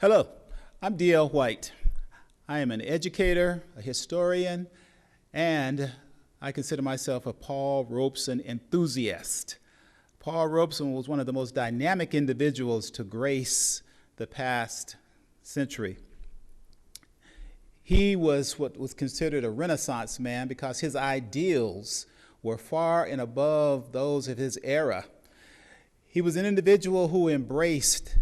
Hello, I'm D.L. White. I am an educator, a historian, and I consider myself a Paul Robeson enthusiast. Paul Robeson was one of the most dynamic individuals to grace the past century. He was what was considered a Renaissance man because his ideals were far and above those of his era. He was an individual who embraced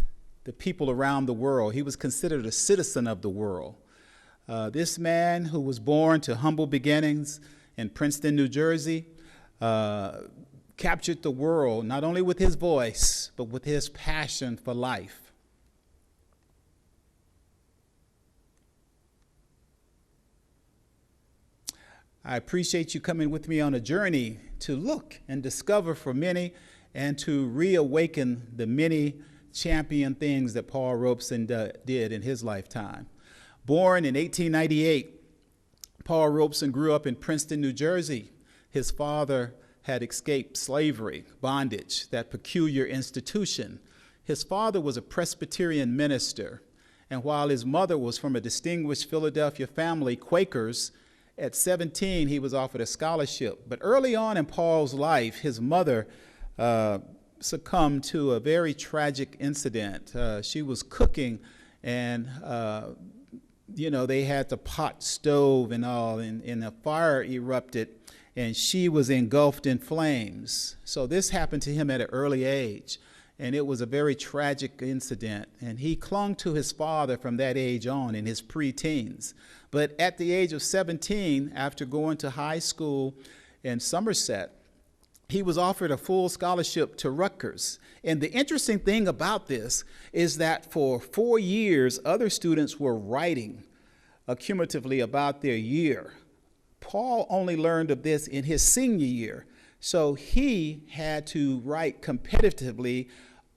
the people around the world. He was considered a citizen of the world. This man, who was born to humble beginnings in Princeton, New Jersey, captured the world not only with his voice, but with his passion for life. I appreciate you coming with me on a journey to look and discover for many and to reawaken the many champion things that Paul Robeson did in his lifetime. Born in 1898, Paul Robeson grew up in Princeton, New Jersey. His father had escaped slavery, bondage, that peculiar institution. His father was a Presbyterian minister, and while his mother was from a distinguished Philadelphia family, Quakers, at 17 he was offered a scholarship. But early on in Paul's life, his mother succumbed to a very tragic incident. She was cooking, and they had the pot stove and all, and a fire erupted, and she was engulfed in flames. So this happened to him at an early age, and it was a very tragic incident. And he clung to his father from that age on in his preteens. But at the age of 17, after going to high school in Somerset, he was offered a full scholarship to Rutgers. And the interesting thing about this is that for 4 years, other students were writing accumulatively about their year. Paul only learned of this in his senior year. So he had to write competitively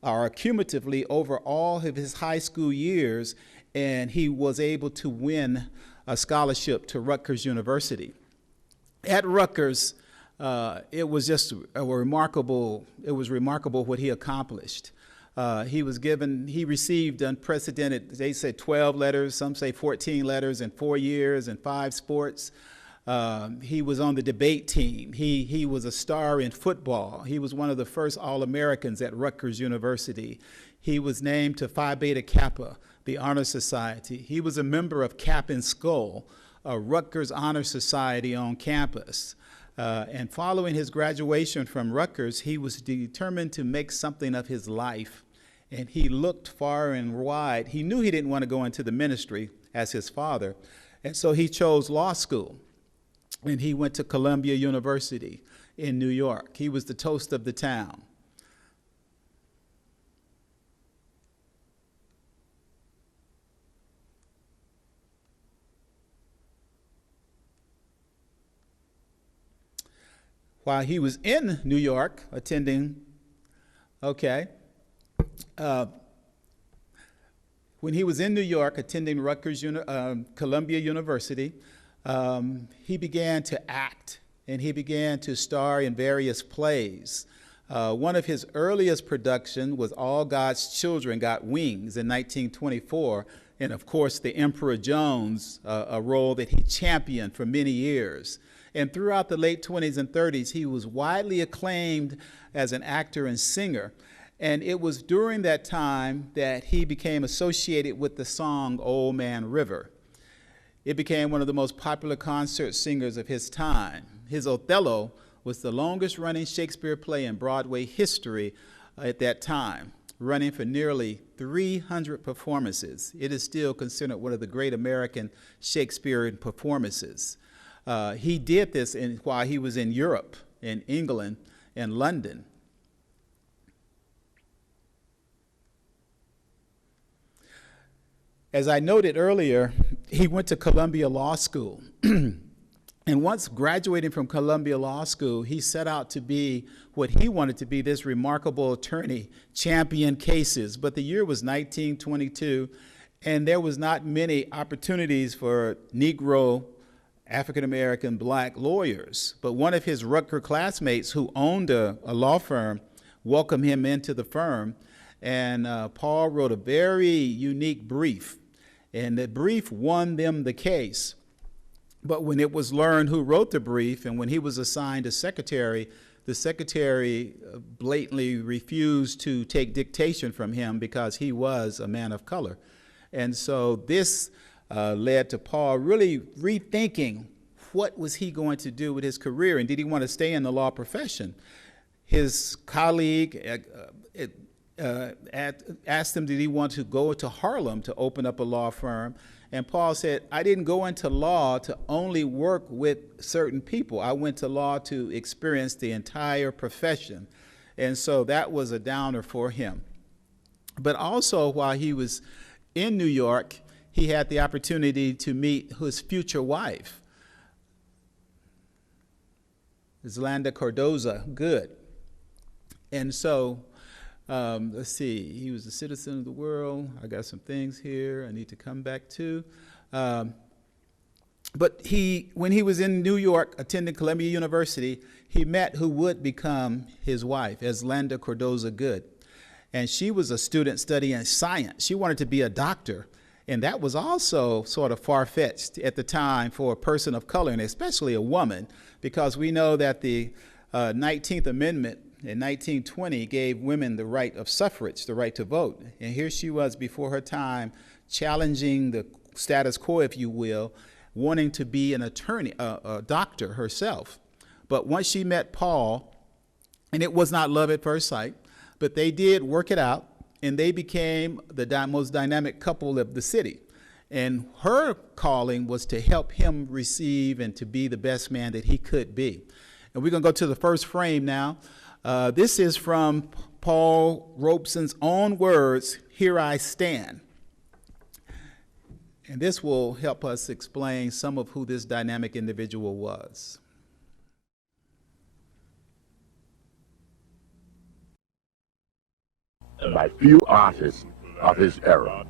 or accumulatively over all of his high school years, and he was able to win a scholarship to Rutgers University. At Rutgers, it was just remarkable what he accomplished. He received unprecedented, they say 12 letters, some say 14 letters in 4 years and 5 sports. He was on the debate team. He was a star in football. He was one of the first All-Americans at Rutgers University. He was named to Phi Beta Kappa, the Honor Society. He was a member of Cap and Skull, a Rutgers Honor Society on campus. And following his graduation from Rutgers, he was determined to make something of his life. And he looked far and wide. He knew he didn't want to go into the ministry as his father. And so he chose law school. And he went to Columbia University in New York. He was the toast of the town. While he was in New York attending, when he was in New York attending Columbia University, he began to act, and he began to star in various plays. One of his earliest productions was All God's Children Got Wings in 1924, and of course the Emperor Jones, a role that he championed for many years. And throughout the late 20s and 30s, he was widely acclaimed as an actor and singer. And it was during that time that he became associated with the song Old Man River. It became one of the most popular concert singers of his time. His Othello was the longest running Shakespeare play in Broadway history at that time, running for nearly 300 performances. It is still considered one of the great American Shakespearean performances. He did this while he was in Europe, in England, and London. As I noted earlier, he went to Columbia Law School. And once graduating from Columbia Law School, he set out to be what he wanted to be, this remarkable attorney, champion cases. But the year was 1922, and there was not many opportunities for Negro, African-American, black lawyers. But one of his Rutgers classmates who owned a law firm welcomed him into the firm. And Paul wrote a very unique brief, and the brief won them the case. But when it was learned who wrote the brief, and when he was assigned a secretary, the secretary blatantly refused to take dictation from him because he was a man of color. And so this led to Paul really rethinking what was he going to do with his career, and did he want to stay in the law profession? His colleague asked him, did he want to go to Harlem to open up a law firm? And Paul said, I didn't go into law to only work with certain people. I went to law to experience the entire profession. And so that was a downer for him. But also, while he was in New York, he had the opportunity to meet his future wife, Zalanda Cardoza Good. And so, let's see, he was a citizen of the world. I got some things here I need to come back to. But when he was in New York attending Columbia University, he met who would become his wife, Zalanda Cardoza Good. And she was a student studying science. She wanted to be a doctor. And that was also sort of far-fetched at the time for a person of color, and especially a woman, because we know that the 19th Amendment in 1920 gave women the right of suffrage, the right to vote. And here she was before her time, challenging the status quo, if you will, wanting to be an attorney, a doctor herself. But once she met Paul, and it was not love at first sight, but they did work it out, and they became the most dynamic couple of the city. And her calling was to help him receive and to be the best man that he could be. And we're going to go to the first frame now. This is from Paul Robeson's own words, "Here I Stand." And this will help us explain some of who this dynamic individual was. By few artists of his era,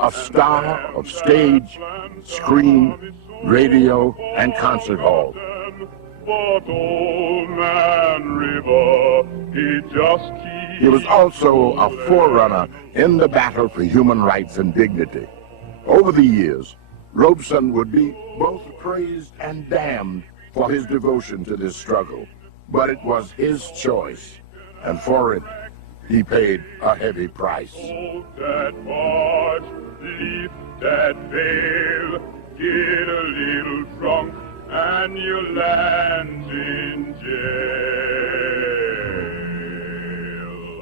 a star of stage, screen, radio, and concert hall. But old man River, he was also a forerunner in the battle for human rights and dignity. Over the years, Robeson would be both praised and damned for his devotion to this struggle, but it was his choice, and for it, he paid a heavy price. Hold that barge, leave that veil, get a little drunk, and you land in jail.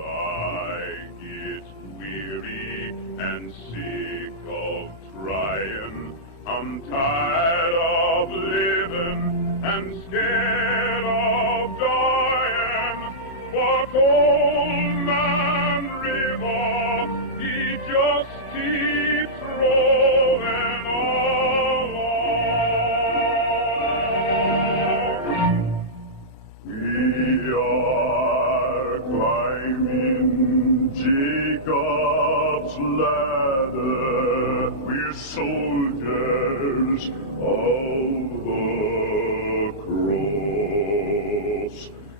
I get weary and sick of trying. I'm tired of living and scared of dying. But old man River, he just keeps rolling along. We are climbing Jacob's ladder. We're soldiers of the cross.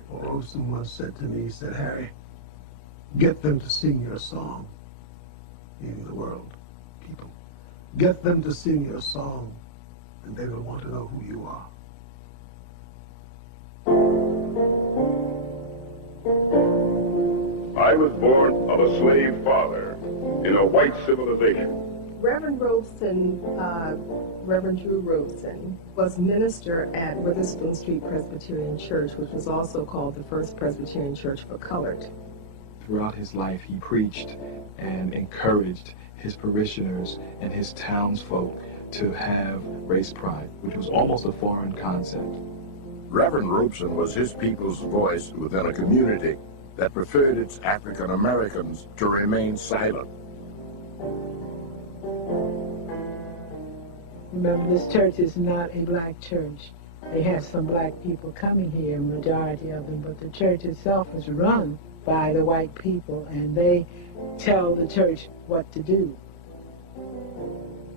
Robeson once said to me, he said, "Harry, get them to sing your song," meaning the world, people. Get them to sing your song, and they will want to know who you are. I was born of a slave father in a white civilization. Reverend Robeson, Reverend Drew Robeson, was minister at Witherspoon Street Presbyterian Church, which was also called the First Presbyterian Church for Colored. Throughout his life, he preached and encouraged his parishioners and his townsfolk to have race pride, which was almost a foreign concept. Reverend Robeson was his people's voice within a community that preferred its African Americans to remain silent. Remember, this church is not a black church. They have some black people coming here, majority of them, but the church itself is run by the white people, and they tell the church what to do.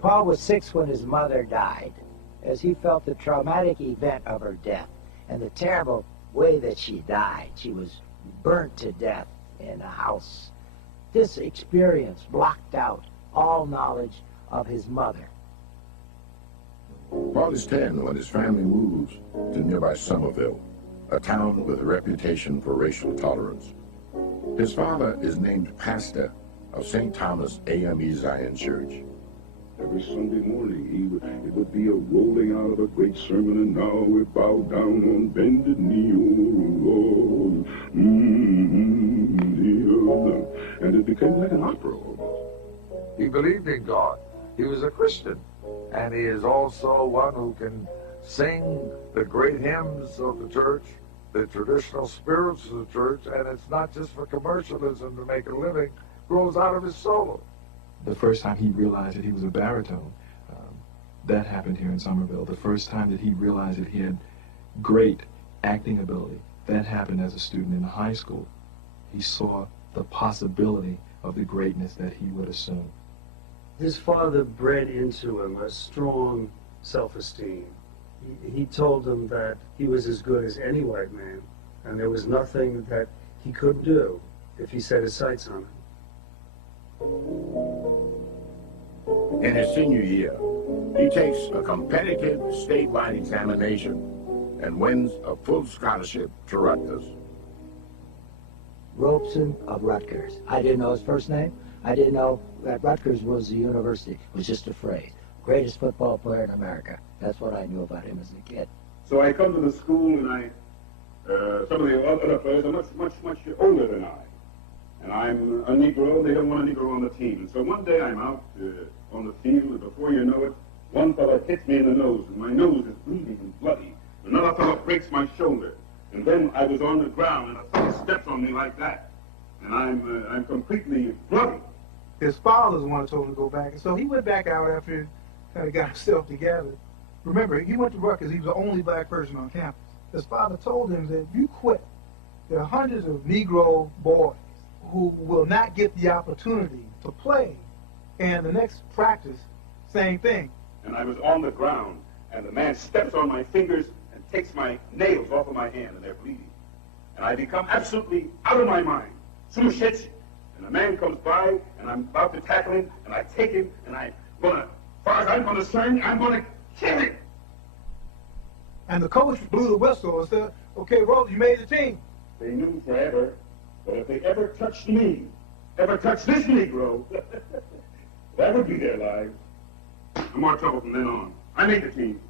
Paul was 6 when his mother died, as he felt the traumatic event of her death and the terrible way that she died. She was burnt to death in a house This experience blocked out all knowledge of his mother. Paul is 10 when his family moves to nearby Somerville, a town with a reputation for racial tolerance. His father is named pastor of St. Thomas AME Zion Church. Every Sunday morning, it would be a rolling out of a great sermon, and now we bow down on bended knee, oh Lord. And it became like an opera almost. He believed in God. He was a Christian. And he is also one who can sing the great hymns of the church, the traditional spirits of the church, and it's not just for commercialism to make a living, it grows out of his soul. The first time he realized that he was a baritone, that happened here in Somerville. The first time that he realized that he had great acting ability, that happened as a student in high school. He saw the possibility of the greatness that he would assume. His father bred into him a strong self-esteem. He told him that he was as good as any white man, and there was nothing that he couldn't do if he set his sights on it. In his senior year, he takes a competitive statewide examination and wins a full scholarship to Rutgers. Robeson of Rutgers. I didn't know his first name. I didn't know that Rutgers was a university. It was just a phrase. Greatest football player in America. That's what I knew about him as a kid. So I come to the school, and some of the other players are much older than I. And I'm a Negro, they don't want a Negro on the team. And so one day I'm out on the field, and before you know it, one fellow hits me in the nose, and my nose is bleeding and bloody. Another fellow breaks my shoulder. And then I was on the ground, and a fellow steps on me like that. And I'm completely bloody. His father was the one who told him to go back. And so he went back out after he kind of got himself together. Remember, he went to Rutgers. He was the only black person on campus. His father told him that if you quit, there are hundreds of Negro boys who will not get the opportunity to play. And the next practice, same thing. And I was on the ground, and the man steps on my fingers and takes my nails off of my hand, and they're bleeding. And I become absolutely out of my mind. Sumashitsi. And the man comes by, and I'm about to tackle him, and I take him, and as far as I'm concerned, I'm going to kill him. And the coach blew the whistle and said, okay, Rose, you made the team. They knew forever that if they ever touched me, ever touched this Negro, that would be their lives. No more trouble from then on. I made the team.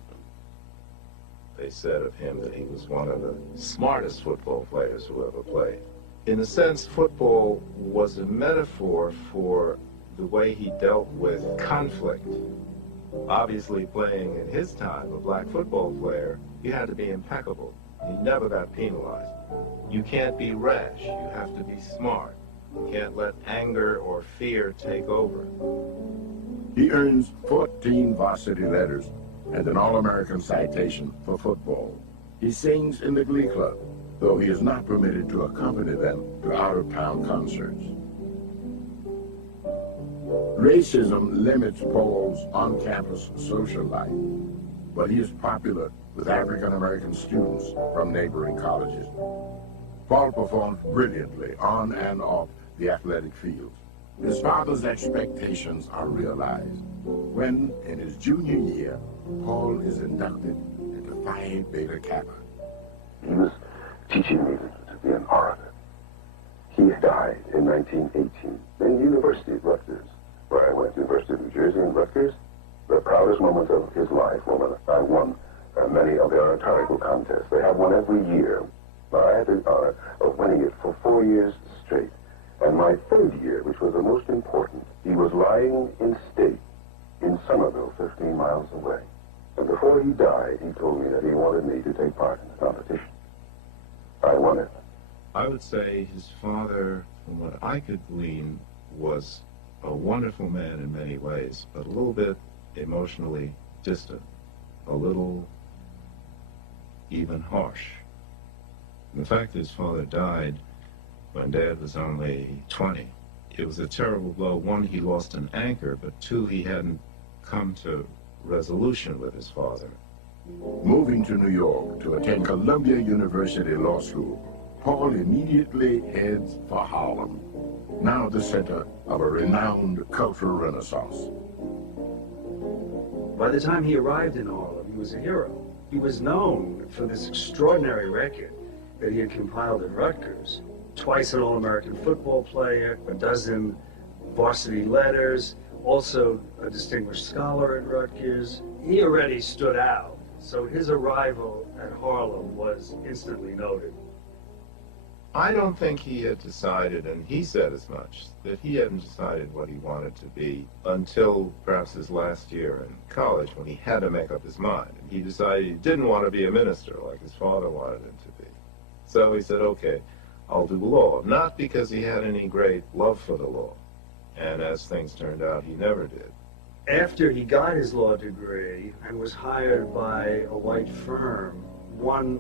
They said of him that he was one of the smartest football players who ever played. In a sense, football was a metaphor for the way he dealt with conflict. Obviously, playing in his time, a black football player, you had to be impeccable. You never got penalized. You can't be rash. You have to be smart. You can't let anger or fear take over. He earns 14 varsity letters and an All-American citation for football. He sings in the Glee Club, though he is not permitted to accompany them to out-of-town concerts. Racism limits Paul's on-campus social life, but he is popular with African-American students from neighboring colleges. Paul performs brilliantly on and off the athletic field. His father's expectations are realized when, in his junior year, Paul is inducted into Phi Beta Kappa. He was teaching me to be an orator. He died in 1918 in the University of Rutgers, where I went to University of New Jersey and Rutgers. The proudest moment of his life, I won many of the oratorical contests. They have one every year. I had the honor of winning it for 4 years straight. And my third year, which was the most important, he was lying in state in Somerville, 15 miles away. And before he died, he told me that he wanted me to take part in the competition. I won it. I would say his father, from what I could glean, was a wonderful man in many ways, but a little bit emotionally distant, a little even harsh. And the fact that his father died when Dad was only 20, it was a terrible blow. One, he lost an anchor, but two, he hadn't come to resolution with his father. Moving to New York to attend Columbia University Law School, Paul immediately heads for Harlem, now the center of a renowned cultural renaissance. By the time he arrived in Harlem, he was a hero. He was known for this extraordinary record that he had compiled at Rutgers. Twice an All-American football player, a dozen varsity letters, also a distinguished scholar at Rutgers. He already stood out, so his arrival at Harlem was instantly noted. I don't think he had decided, and he said as much, that he hadn't decided what he wanted to be until perhaps his last year in college, when he had to make up his mind. And he decided he didn't want to be a minister like his father wanted him to be. So he said, okay, I'll do law. Not because he had any great love for the law. And as things turned out, he never did. After he got his law degree and was hired by a white firm, one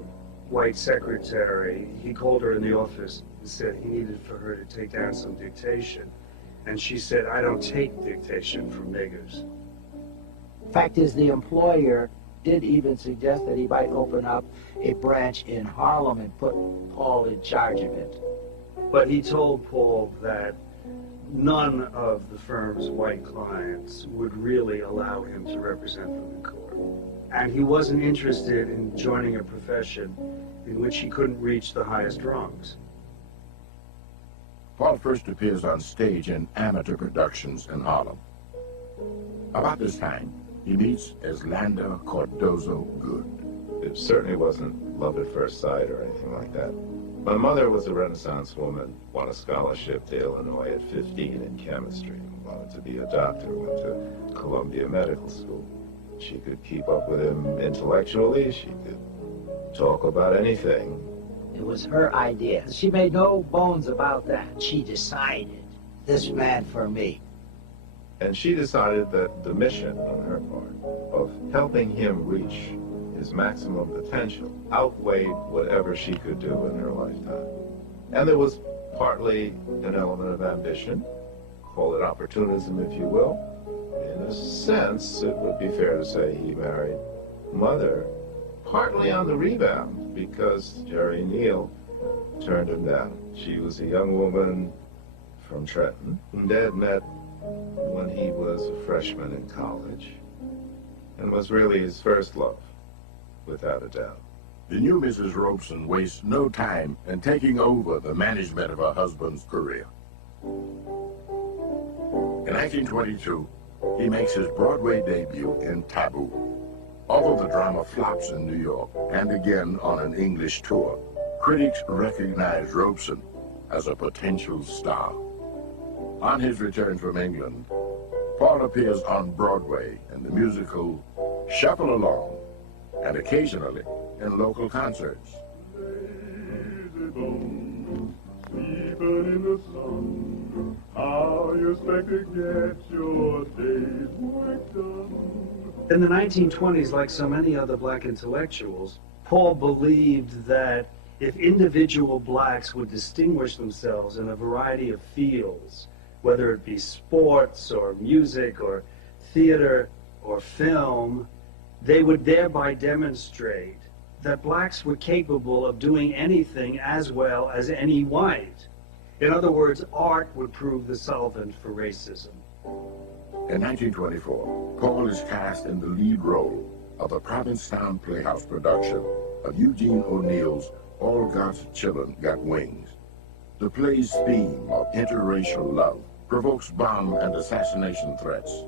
white secretary, he called her in the office and said he needed for her to take down some dictation. And she said, I don't take dictation from niggers. Fact is, the employer did even suggest that he might open up a branch in Harlem and put Paul in charge of it. But he told Paul that none of the firm's white clients would really allow him to represent them in court. And he wasn't interested in joining a profession in which he couldn't reach the highest rungs. Paul first appears on stage in amateur productions in Harlem. About this time, he meets Eslander Cardozo Good. It certainly wasn't love at first sight or anything like that. My mother was a Renaissance woman, won a scholarship to Illinois at 15 in chemistry, and wanted to be a doctor, went to Columbia Medical School. She could keep up with him intellectually, she could talk about anything. It was her idea. She made no bones about that. She decided, this man for me. And she decided that the mission on her part of helping him reach his maximum potential outweighed whatever she could do in her lifetime. And there was partly an element of ambition, call it opportunism if you will. In a sense, it would be fair to say he married Mother, partly on the rebound, because Jerry Neal turned him down. She was a young woman from Trenton, whom Dad met when he was a freshman in college, and was really his first love, without a doubt. The new Mrs. Robeson wastes no time in taking over the management of her husband's career. In 1922, he makes his Broadway debut in Taboo. Although the drama flops in New York and again on an English tour, critics recognize Robeson as a potential star. On his return from England, Paul appears on Broadway in the musical Shuffle Along, and occasionally in local concerts. Lazy bones, sleeping in the sun, how you expect to get your day's work done? In the 1920s, like so many other black intellectuals, Paul believed that if individual blacks would distinguish themselves in a variety of fields, whether it be sports or music or theater or film, they would thereby demonstrate that blacks were capable of doing anything as well as any white. In other words, art would prove the solvent for racism. In 1924, Paul is cast in the lead role of the Provincetown Playhouse production of Eugene O'Neill's All God's Children Got Wings. The play's theme of interracial love provokes bomb and assassination threats.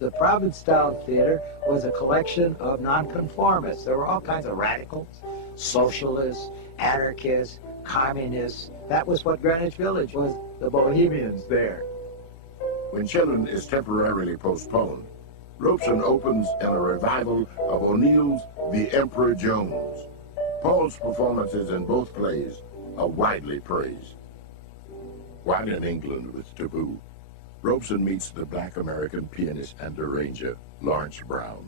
The Provincetown Theater was a collection of nonconformists. There were all kinds of radicals, socialists, anarchists, communists. That was what Greenwich Village was, the Bohemians there. When Children is temporarily postponed, Robeson opens in a revival of O'Neill's The Emperor Jones. Paul's performances in both plays are widely praised. While in England with Taboo, Robeson meets the black American pianist and arranger, Lawrence Brown.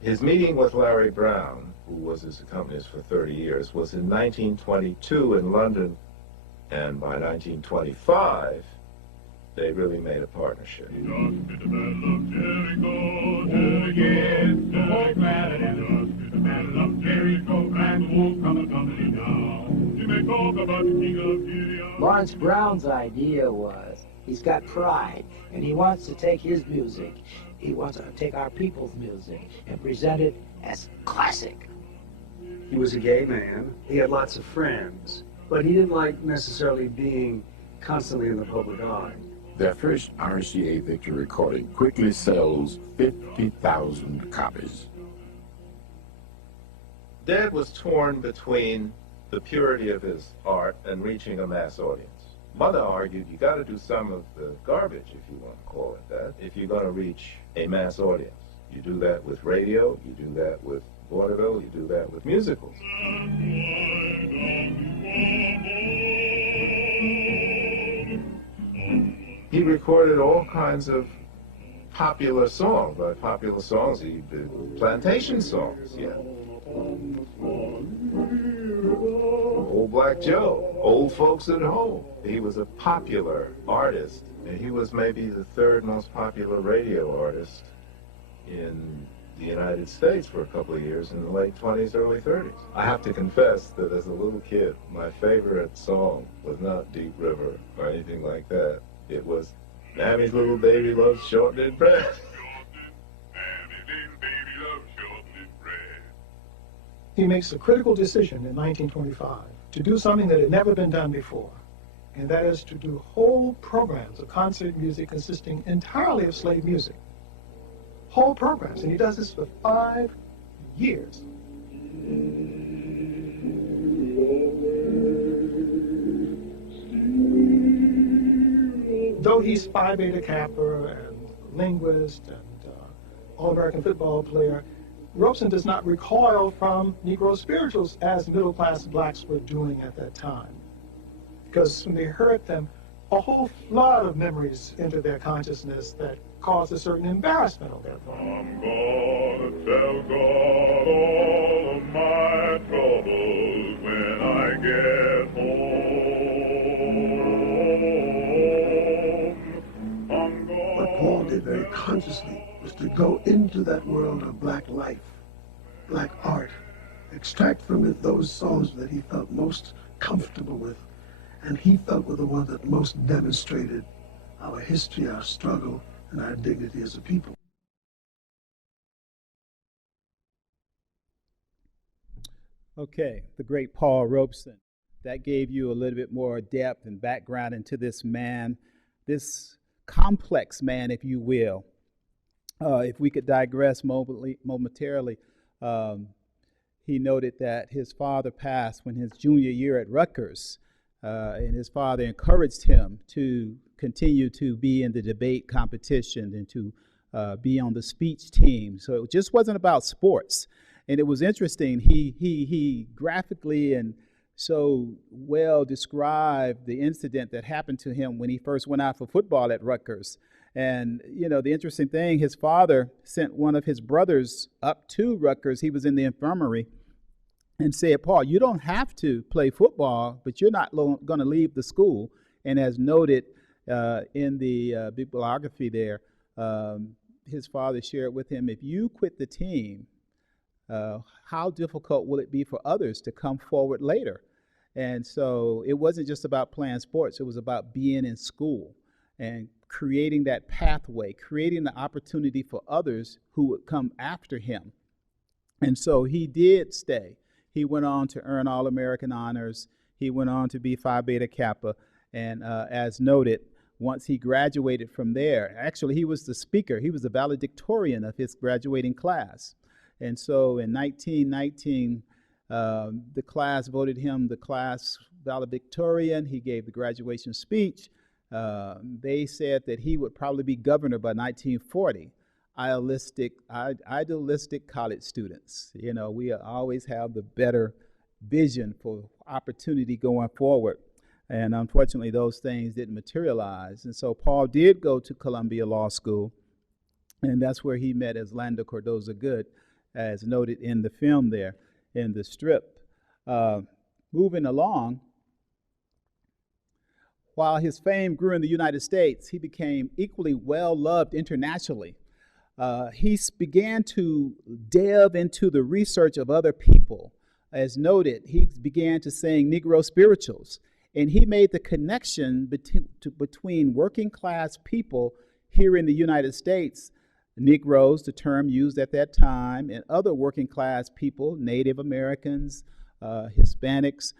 His meeting with Larry Brown, who was his accompanist for 30 years, was in 1922 in London, and by 1925, they really made a partnership. Just at the Battle of Jericho, against the glad it is. Just at the Battle of Jericho, black wolf coming tumbling down. Lawrence Brown's idea was he's got pride and he wants to take his music, he wants to take our people's music and present it as classic. He was a gay man. He had lots of friends, but he didn't like necessarily being constantly in the public eye. Their first RCA Victor recording quickly sells 50,000 copies. Dad was torn between the purity of his art and reaching a mass audience. Mother argued you got to do some of the garbage, if you want to call it that, if you're going to reach a mass audience. You do that with radio, you do that with vaudeville, you do that with musicals. He recorded all kinds of popular songs. By popular songs, he did plantation songs, yeah. Old Black Joe, Old Folks at Home. He was a popular artist, and he was maybe the third most popular radio artist in the United States for a couple of years in the late 20s, early 30s. I have to confess that as a little kid, my favorite song was not Deep River or anything like that. It was Mammy's Little Baby Loves Shortening Bread. He makes a critical decision in 1925 to do something that had never been done before, and that is to do whole programs of concert music consisting entirely of slave music. Whole programs, and he does this for 5 years. Though he's Phi Beta Kappa and linguist and All-American football player, Robeson does not recoil from Negro spirituals as middle-class blacks were doing at that time. Because when they heard them, a whole flood of memories entered their consciousness that caused a certain embarrassment on their part. I'm gonna tell God all of my troubles when I get home. What Paul did very consciously was to go into that world of black life, black art, extract from it those songs that he felt most comfortable with, and he felt were the ones that most demonstrated our history, our struggle, and our dignity as a people. Okay, the great Paul Robeson. That gave you a little bit more depth and background into this man, this complex man, if you will. If we could digress momentarily, he noted that his father passed when his junior year at Rutgers, and his father encouraged him to continue to be in the debate competition and to be on the speech team. So it just wasn't about sports. And it was interesting, he graphically and so well described the incident that happened to him when he first went out for football at Rutgers. And, you know, the interesting thing, his father sent one of his brothers up to Rutgers. He was in the infirmary and said, Paul, you don't have to play football, but you're not going to leave the school. And as noted in the bibliography there, his father shared with him, if you quit the team, how difficult will it be for others to come forward later? And so it wasn't just about playing sports. It was about being in school and creating that pathway, creating the opportunity for others who would come after him. And so he did stay. He went on to earn All-American honors. He went on to be Phi Beta Kappa. And as noted, once he graduated from there, actually he was the speaker. He was the valedictorian of his graduating class. And so in 1919, the class voted him the class valedictorian. He gave the graduation speech. They said that he would probably be governor by 1940. Idealistic college students. You know, we always have the better vision for opportunity going forward. And unfortunately, those things didn't materialize. And so Paul did go to Columbia Law School, and that's where he met Eslanda Cardoza Good, as noted in the film there, in the strip. Moving along, while his fame grew in the United States, he became equally well-loved internationally. He began to delve into the research of other people, as noted, he began to sing Negro spirituals. And he made the connection between working class people here in the United States, Negroes, the term used at that time, and other working class people, Native Americans, Hispanics.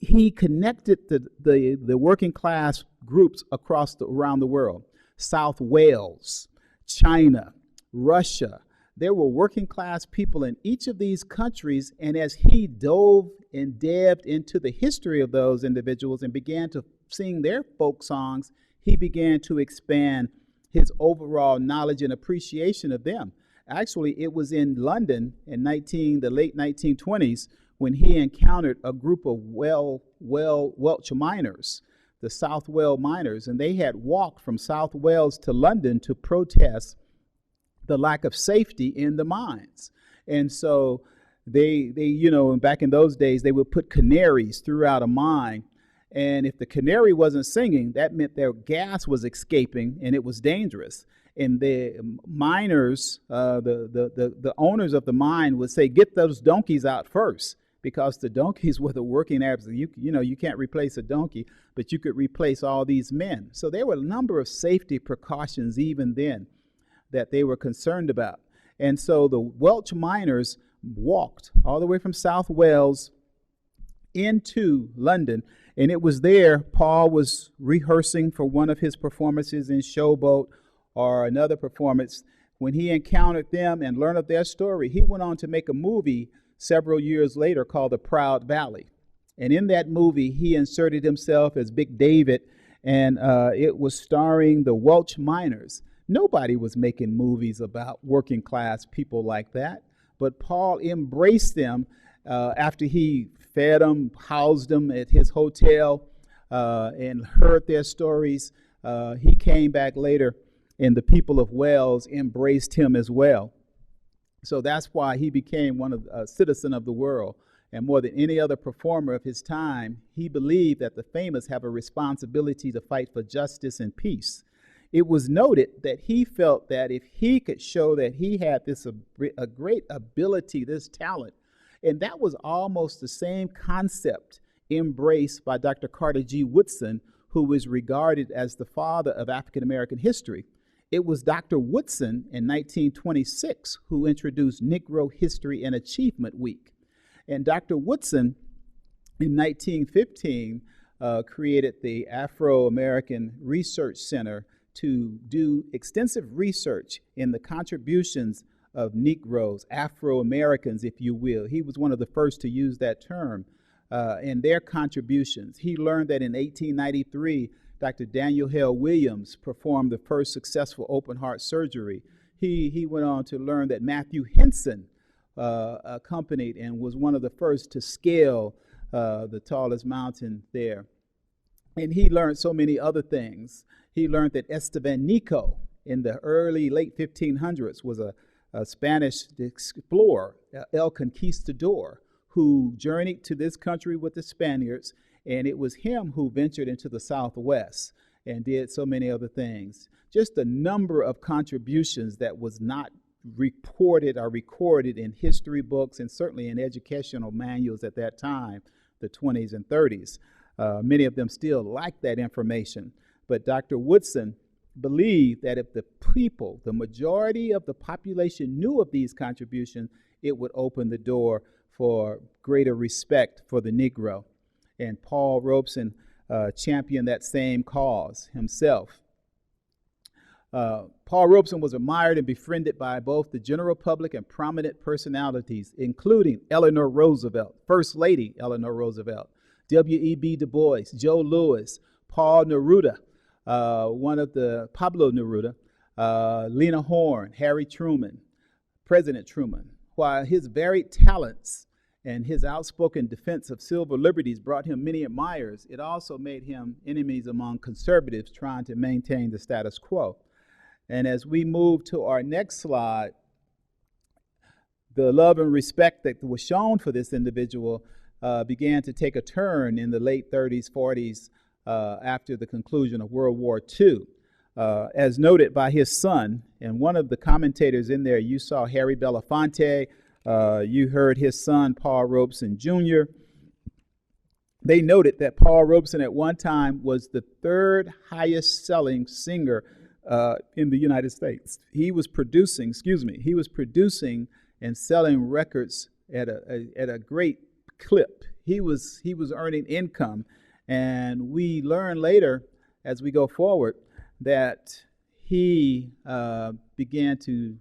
He connected the working class groups around the world. South Wales, China, Russia. There were working class people in each of these countries, and as he dove and delved into the history of those individuals and began to sing their folk songs, he began to expand his overall knowledge and appreciation of them. Actually, it was in London in the late 1920s when he encountered a group of Welsh miners, the South Wales miners, and they had walked from South Wales to London to protest the lack of safety in the mines. And so they back in those days, they would put canaries throughout a mine. And if the canary wasn't singing, that meant their gas was escaping and it was dangerous. And the miners, the owners of the mine would say, get those donkeys out first, because the donkeys were the working average. You can't replace a donkey, but you could replace all these men. So there were a number of safety precautions even then that they were concerned about. And so the Welsh miners walked all the way from South Wales into London, and it was there Paul was rehearsing for one of his performances in Showboat or another performance. When he encountered them and learned of their story, he went on to make a movie several years later called The Proud Valley. And in that movie, he inserted himself as Big David, and it was starring the Welsh miners. Nobody was making movies about working class people like that, but Paul embraced them after he fed them, housed them at his hotel, and heard their stories. He came back later, and the people of Wales embraced him as well. So that's why he became a citizen of the world. And more than any other performer of his time, he believed that the famous have a responsibility to fight for justice and peace. It was noted that he felt that if he could show that he had a great ability, this talent, and that was almost the same concept embraced by Dr. Carter G. Woodson, who is regarded as the father of African American history. It was Dr. Woodson in 1926 who introduced Negro History and Achievement Week. And Dr. Woodson in 1915 created the Afro-American Research Center to do extensive research in the contributions of Negroes, Afro-Americans, if you will. He was one of the first to use that term, and their contributions. He learned that in 1893, Dr. Daniel Hale Williams performed the first successful open heart surgery. He went on to learn that Matthew Henson accompanied and was one of the first to scale the tallest mountain there. And he learned so many other things. He learned that Esteban Nico in the late 1500s was a Spanish explorer, El Conquistador, who journeyed to this country with the Spaniards, and it was him who ventured into the Southwest and did so many other things. Just a number of contributions that was not reported or recorded in history books and certainly in educational manuals at that time, the 20s and 30s. Many of them still lack that information. But Dr. Woodson believed that if the people, the majority of the population, knew of these contributions, it would open the door for greater respect for the Negro. And Paul Robeson championed that same cause himself. Paul Robeson was admired and befriended by both the general public and prominent personalities, including Eleanor Roosevelt, First Lady Eleanor Roosevelt, W.E.B. Du Bois, Joe Louis, Paul Neruda, Pablo Neruda, Lena Horne, Harry Truman, President Truman. While his varied talents and his outspoken defense of civil liberties brought him many admirers, it also made him enemies among conservatives trying to maintain the status quo. And as we move to our next slide, the love and respect that was shown for this individual began to take a turn in the late 30s, 40s, after the conclusion of World War II. As noted by his son, and one of the commentators in there, you saw Harry Belafonte, You heard his son, Paul Robeson Jr. They noted that Paul Robeson at one time was the third highest selling singer in the United States. He was producing and selling records at a great clip. He was earning income, and we learn later as we go forward that he began to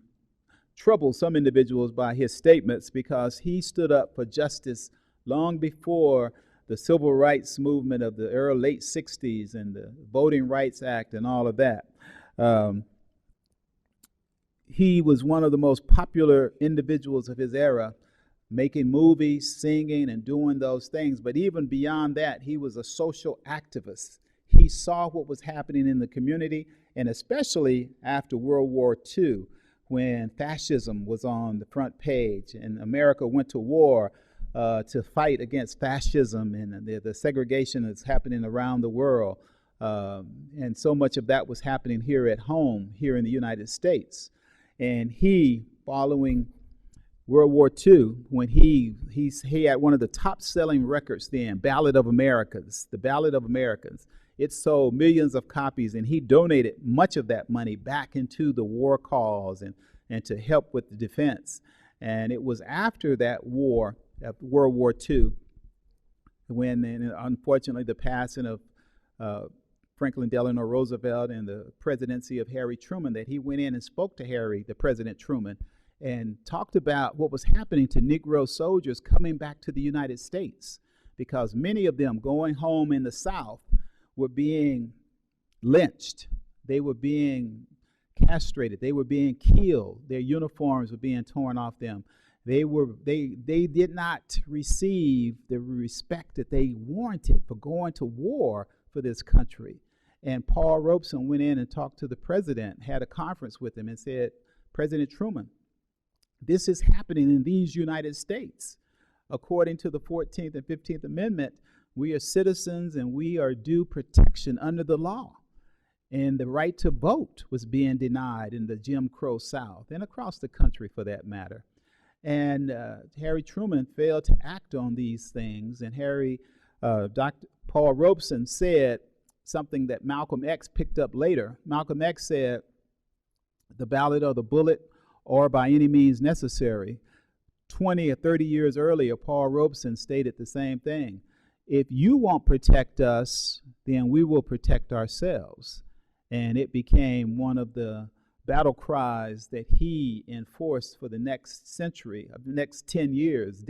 trouble some individuals by his statements because he stood up for justice long before the civil rights movement of the late 60s and the Voting Rights Act and all of that. He was one of the most popular individuals of his era, making movies, singing, and doing those things. But even beyond that, he was a social activist. He saw what was happening in the community, and especially after World War II, when fascism was on the front page and America went to war to fight against fascism and the segregation that's happening around the world. And so much of that was happening here at home, here in the United States. And he, following World War II, when he had one of the top-selling records then, Ballad of Americans, the Ballad of Americans. It sold millions of copies, and he donated much of that money back into the war cause and to help with the defense. And it was after that war, World War II, when unfortunately the passing of Franklin Delano Roosevelt and the presidency of Harry Truman, that he went in and spoke to President Truman, and talked about what was happening to Negro soldiers coming back to the United States, because many of them going home in the South were being lynched. They were being castrated. They were being killed. Their uniforms were being torn off them. They did not receive the respect that they warranted for going to war for this country. And Paul Robeson went in and talked to the president, had a conference with him, and said, President Truman, this is happening in these United States. According to the 14th and 15th Amendment, we are citizens and we are due protection under the law. And the right to vote was being denied in the Jim Crow South and across the country for that matter. And Harry Truman failed to act on these things. And Dr. Paul Robeson said something that Malcolm X picked up later. Malcolm X said, the ballad of the bullet or by any means necessary. 20 or 30 years earlier, Paul Robeson stated the same thing. If you won't protect us, then we will protect ourselves. And it became one of the battle cries that he enforced for the next century, the next 10 years,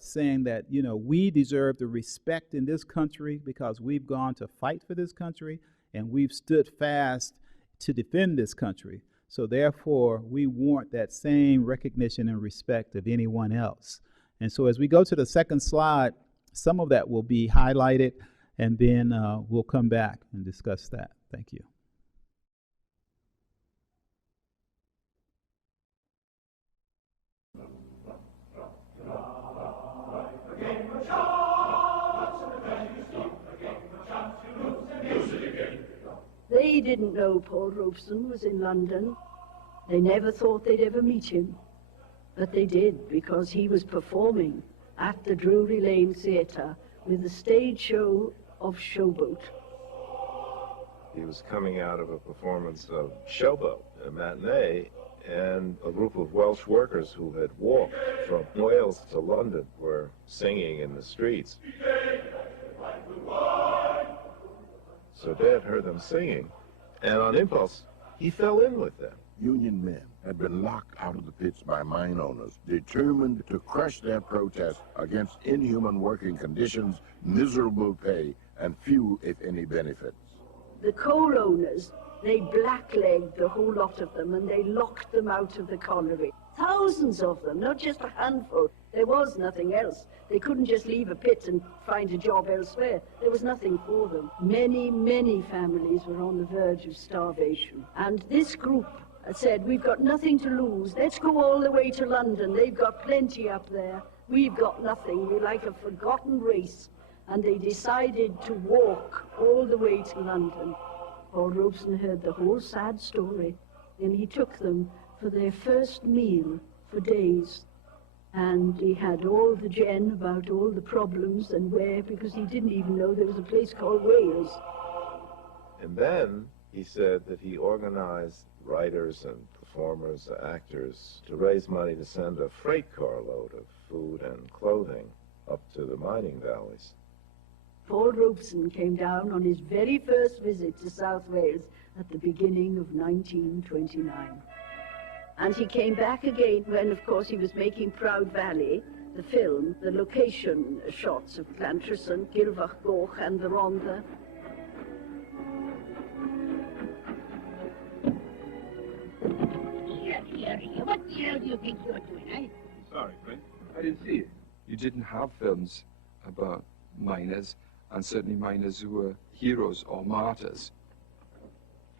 saying that, we deserve the respect in this country because we've gone to fight for this country and we've stood fast to defend this country. So therefore, we warrant that same recognition and respect of anyone else. And so as we go to the second slide, some of that will be highlighted, and then we'll come back and discuss that. Thank you. They didn't know Paul Robeson was in London. They never thought they'd ever meet him. But they did, because he was performing at the Drury Lane Theatre with a stage show of Showboat. He was coming out of a performance of Showboat, a matinee, and a group of Welsh workers who had walked from Wales to London were singing in the streets. So Dad heard them singing, and on impulse, he fell in with them. Union men had been locked out of the pits by mine owners, determined to crush their protest against inhuman working conditions, miserable pay, and few, if any, benefits. The coal owners, they blacklegged the whole lot of them, and they locked them out of the colliery. Thousands of them, not just a handful. There was nothing else. They couldn't just leave a pit and find a job elsewhere. There was nothing for them. Many, many families were on the verge of starvation. And this group said, we've got nothing to lose. Let's go all the way to London. They've got plenty up there. We've got nothing. We're like a forgotten race. And they decided to walk all the way to London. Paul Robeson heard the whole sad story, and he took them for their first meal for days. And he had all the gen about all the problems and where, because he didn't even know there was a place called Wales. And then he said that he organized writers and performers, actors, to raise money to send a freight carload of food and clothing up to the mining valleys. Paul Robeson came down on his very first visit to South Wales at the beginning of 1929. And he came back again when, of course, he was making Proud Valley, the film, the location shots of Llantrisson, Gilfach Goch and the Rhondda. What the hell do you think you're doing, eh? Sorry, Frank. I didn't see it. You didn't have films about miners, and certainly miners who were heroes or martyrs.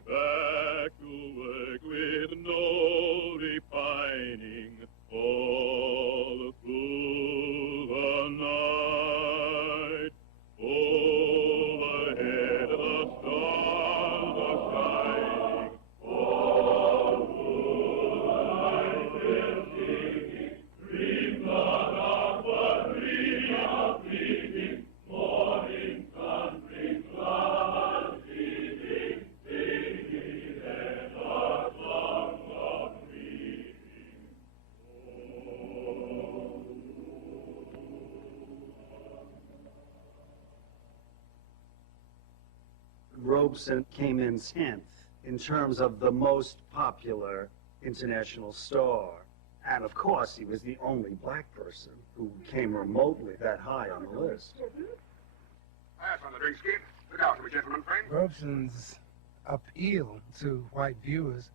Back to work with no repining, all through the night. Overhead the stars are shining, all through the night they're singing. Dream not of what we are pleading, morning sun brings love and feeding. Robeson came in 10th in terms of the most popular international star. And of course, he was the only black person who came remotely that high on the list. Pass on the drink scheme. Look out for me, gentlemen, friend. Robeson's appeal to white viewers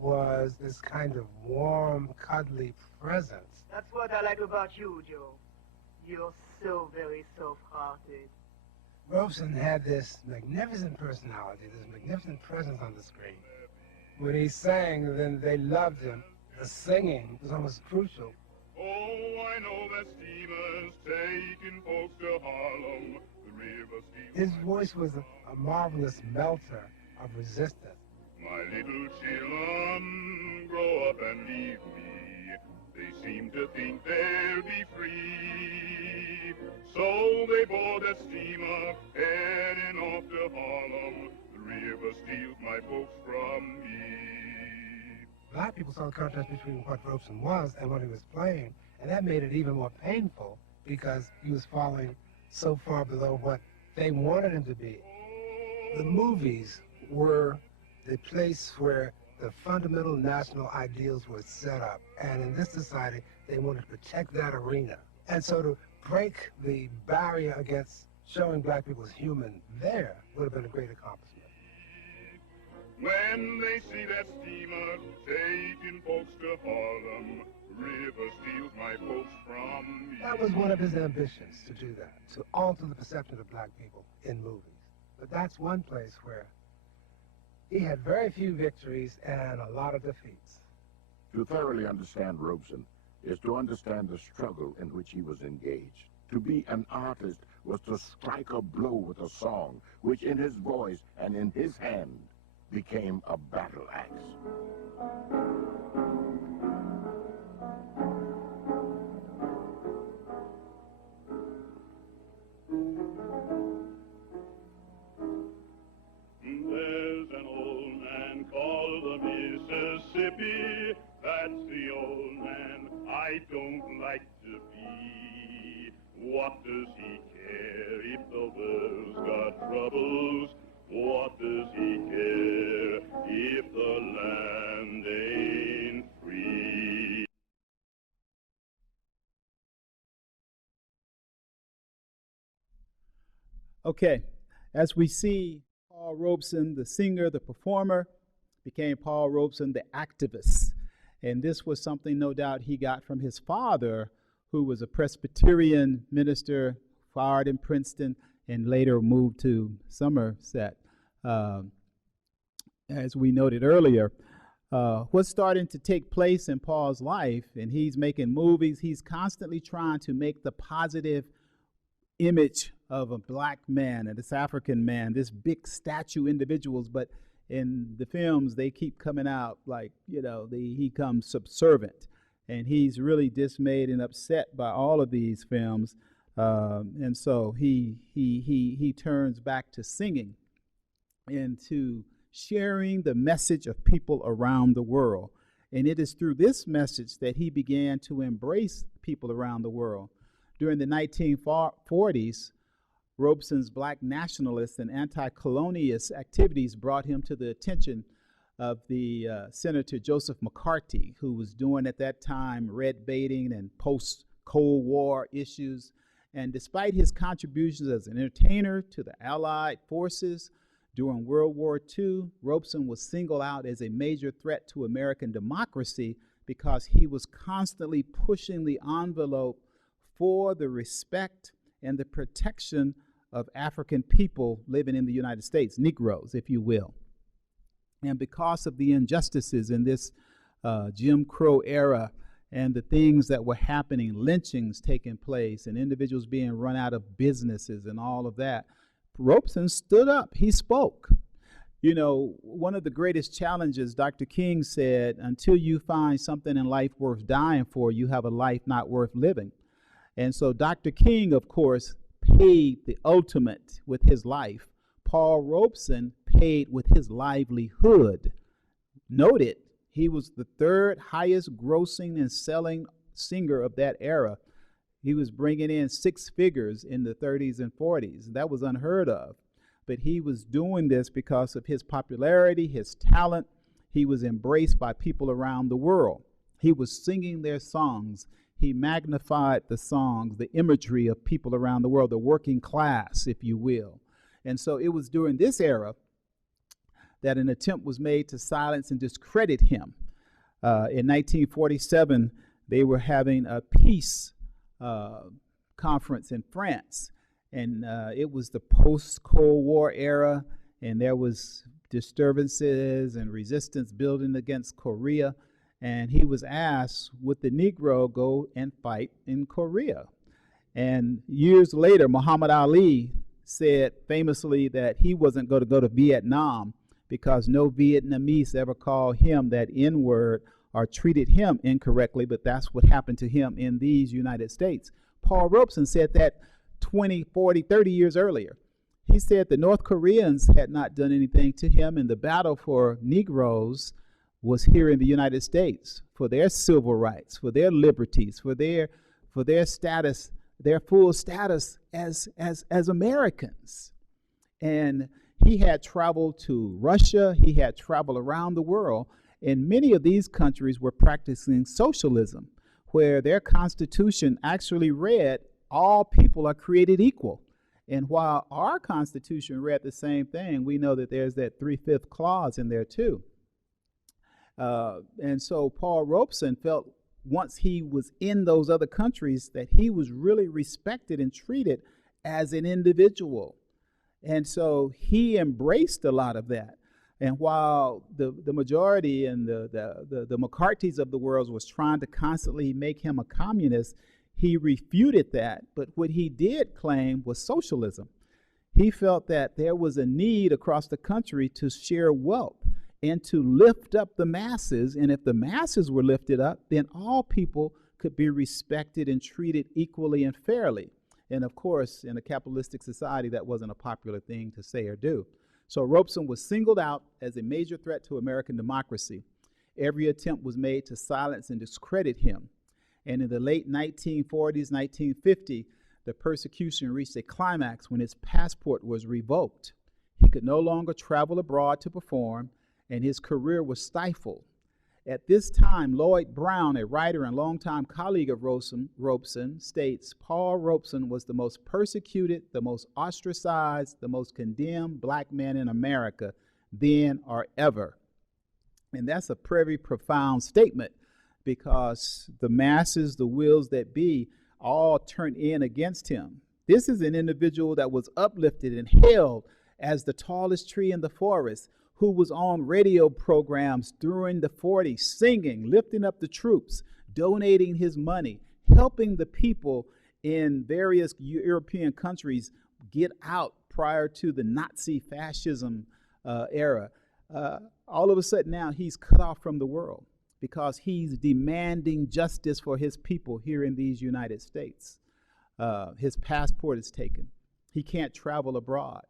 was this kind of warm, cuddly presence. That's what I like about you, Joe. You're so very soft-hearted. Robeson had this magnificent personality, this magnificent presence on the screen. When he sang, then they loved him. The singing was almost crucial. Oh, I know that steamers taking folks to Harlem, the river steamers. His voice was a marvelous melter of resistance. My little children grow up and leave me. They seem to think they'll be free. So they board a steamer heading off to Harlem. The river steals my folks from me. Black people saw the contrast between what Robeson was and what he was playing, and that made it even more painful because he was falling so far below what they wanted him to be. The movies were the place where the fundamental national ideals were set up, and in this society, they wanted to protect that arena. And so to break the barrier against showing black people as human there would have been a great accomplishment. When they see that steamer taking folks to Harlem, river steals my folks from me. That was one of his ambitions, to do that, to alter the perception of black people in movies. But that's one place where he had very few victories and a lot of defeats. To thoroughly understand Robeson is to understand the struggle in which he was engaged. To be an artist was to strike a blow with a song, which in his voice and in his hand became a battle axe. There's an old man called the Mississippi. That's the old man I don't like to be. What does he care if the world's got troubles? What does he care if the land ain't free? Okay, as we see, Paul Robeson, the singer, the performer, became Paul Robeson, the activist. And this was something, no doubt, he got from his father, who was a Presbyterian minister, fired in Princeton, and later moved to Somerset. As we noted earlier, what's starting to take place in Paul's life, and he's making movies, he's constantly trying to make the positive image of a black man and this African man, this big statue individuals, but in the films they keep coming out like, he comes subservient. And he's really dismayed and upset by all of these films. And so he turns back to singing and to sharing the message of people around the world. And it is through this message that he began to embrace people around the world. During the 1940s, Robeson's black nationalist and anti-colonialist activities brought him to the attention of the Senator Joseph McCarthy, who was doing at that time red baiting and post-Cold War issues. And despite his contributions as an entertainer to the Allied forces during World War II, Robeson was singled out as a major threat to American democracy because he was constantly pushing the envelope for the respect and the protection of African people living in the United States, Negroes, if you will. And because of the injustices in this Jim Crow era and the things that were happening, lynchings taking place and individuals being run out of businesses and all of that, Robeson stood up. He spoke. You know, one of the greatest challenges, Dr. King said, until you find something in life worth dying for, you have a life not worth living. And so Dr. King, of course, paid the ultimate with his life. Paul Robeson paid with his livelihood. Note it, he was the third highest grossing and selling singer of that era. He was bringing in 6 figures in the 30s and 40s. That was unheard of. But he was doing this because of his popularity, his talent. He was embraced by people around the world. He was singing their songs. He magnified the songs, the imagery of people around the world, the working class, if you will. And so it was during this era that an attempt was made to silence and discredit him. In 1947, they were having a peace conference in France. And it was the post-Cold War era, and there was disturbances and resistance building against Korea. And he was asked, would the Negro go and fight in Korea? And years later, Muhammad Ali said famously that he wasn't going to go to Vietnam because no Vietnamese ever called him that N-word or treated him incorrectly, but that's what happened to him in these United States. Paul Robeson said that 20, 40, 30 years earlier. He said the North Koreans had not done anything to him, and the battle for Negroes was here in the United States for their civil rights, for their liberties, for their status, their full status as Americans. And he had traveled to Russia, he had traveled around the world, and many of these countries were practicing socialism, where their constitution actually read, all people are created equal. And while our Constitution read the same thing, we know that there's that 3/5 clause in there too. And so Paul Robeson felt once he was in those other countries that he was really respected and treated as an individual. And so he embraced a lot of that. And while the majority and the McCarthys of the world was trying to constantly make him a communist, he refuted that. But what he did claim was socialism. He felt that there was a need across the country to share wealth and to lift up the masses. And if the masses were lifted up, then all people could be respected and treated equally and fairly. And of course, in a capitalistic society, that wasn't a popular thing to say or do. So Robeson was singled out as a major threat to American democracy. Every attempt was made to silence and discredit him. And in the late 1940s, 1950, the persecution reached a climax when his passport was revoked. He could no longer travel abroad to perform, and his career was stifled. At this time, Lloyd Brown, a writer and longtime colleague of Robeson, states, Paul Robeson was the most persecuted, the most ostracized, the most condemned black man in America then or ever. And that's a very profound statement, because the masses, the wills that be, all turned in against him. This is an individual that was uplifted and hailed as the tallest tree in the forest, who was on radio programs during the 40s, singing, lifting up the troops, donating his money, helping the people in various European countries get out prior to the Nazi fascism era. All of a sudden now he's cut off from the world because he's demanding justice for his people here in these United States. His passport is taken. He can't travel abroad.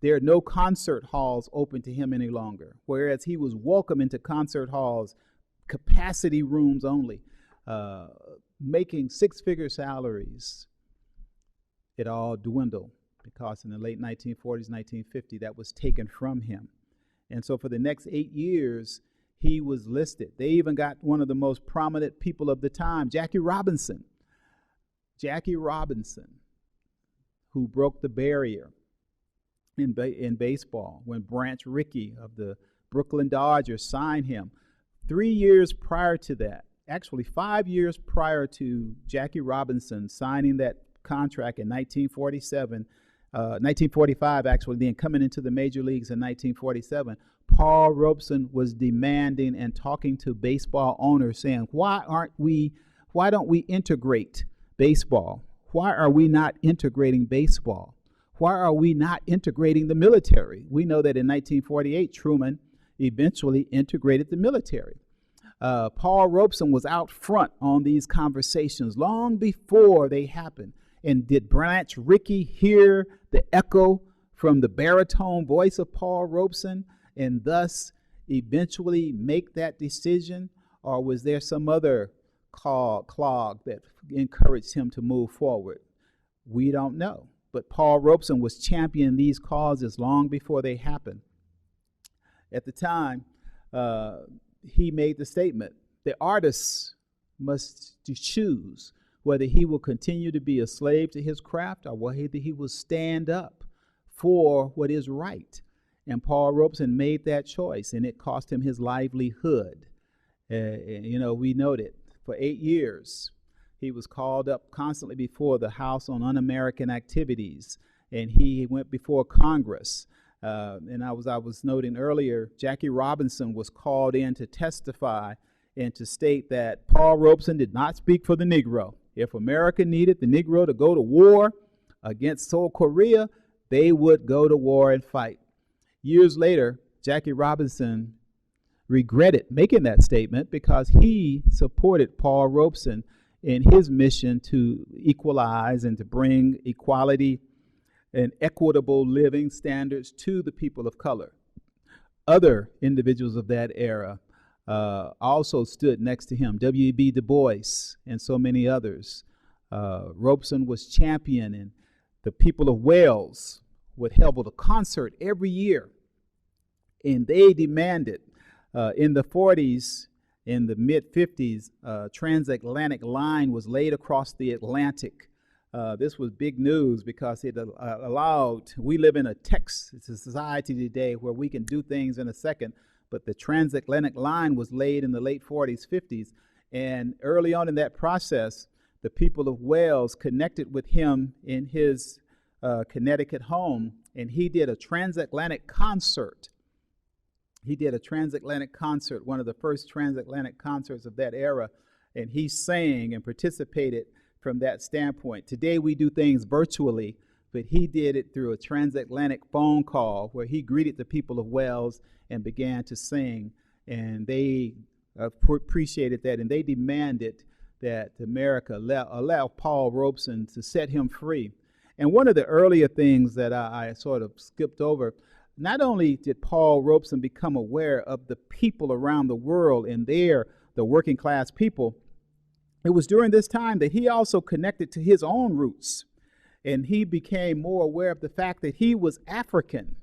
There are no concert halls open to him any longer, whereas he was welcome into concert halls, capacity rooms only, making six-figure salaries. It all dwindled because in the late 1940s, 1950, that was taken from him. And so for the next 8 years, he was listed. They even got one of the most prominent people of the time, Jackie Robinson. Jackie Robinson, who broke the barrier in baseball when Branch Rickey of the Brooklyn Dodgers signed him. 3 years prior to that, actually 5 years prior to Jackie Robinson signing that contract in 1945 actually, then coming into the major leagues in 1947, Paul Robeson was demanding and talking to baseball owners saying, why don't we integrate baseball? Why are we not integrating baseball? Why are we not integrating the military? We know that in 1948, Truman eventually integrated the military. Paul Robeson was out front on these conversations long before they happened. And did Branch Rickey hear the echo from the baritone voice of Paul Robeson and thus eventually make that decision? Or was there some other clog that encouraged him to move forward? We don't know. But Paul Robeson was championing these causes long before they happened. At the time, he made the statement, the artist must choose whether he will continue to be a slave to his craft or whether he will stand up for what is right. And Paul Robeson made that choice, and it cost him his livelihood. We noted for 8 years, he was called up constantly before the House on Un-American Activities, and he went before Congress. And I was noting earlier, Jackie Robinson was called in to testify and to state that Paul Robeson did not speak for the Negro. If America needed the Negro to go to war against South Korea, they would go to war and fight. Years later, Jackie Robinson regretted making that statement because he supported Paul Robeson in his mission to equalize and to bring equality and equitable living standards to the people of color. Other individuals of that era also stood next to him, W.E.B. Du Bois and so many others. Robeson was champion, and the people of Wales would hold a concert every year, and they demanded in the 40s, in the mid-50s, transatlantic line was laid across the Atlantic. This was big news because it allowed, we live in a tech society today where we can do things in a second, but the transatlantic line was laid in the late 40s, 50s, and early on in that process, the people of Wales connected with him in his Connecticut home, and he did a transatlantic concert. He did a transatlantic concert, one of the first transatlantic concerts of that era, and he sang and participated from that standpoint. Today we do things virtually, but he did it through a transatlantic phone call where he greeted the people of Wales and began to sing, and they appreciated that, and they demanded that America allow Paul Robeson to set him free. And one of the earlier things that I sort of skipped over, not only did Paul Robeson become aware of the people around the world and the working class people, it was during this time that he also connected to his own roots. And he became more aware of the fact that he was African.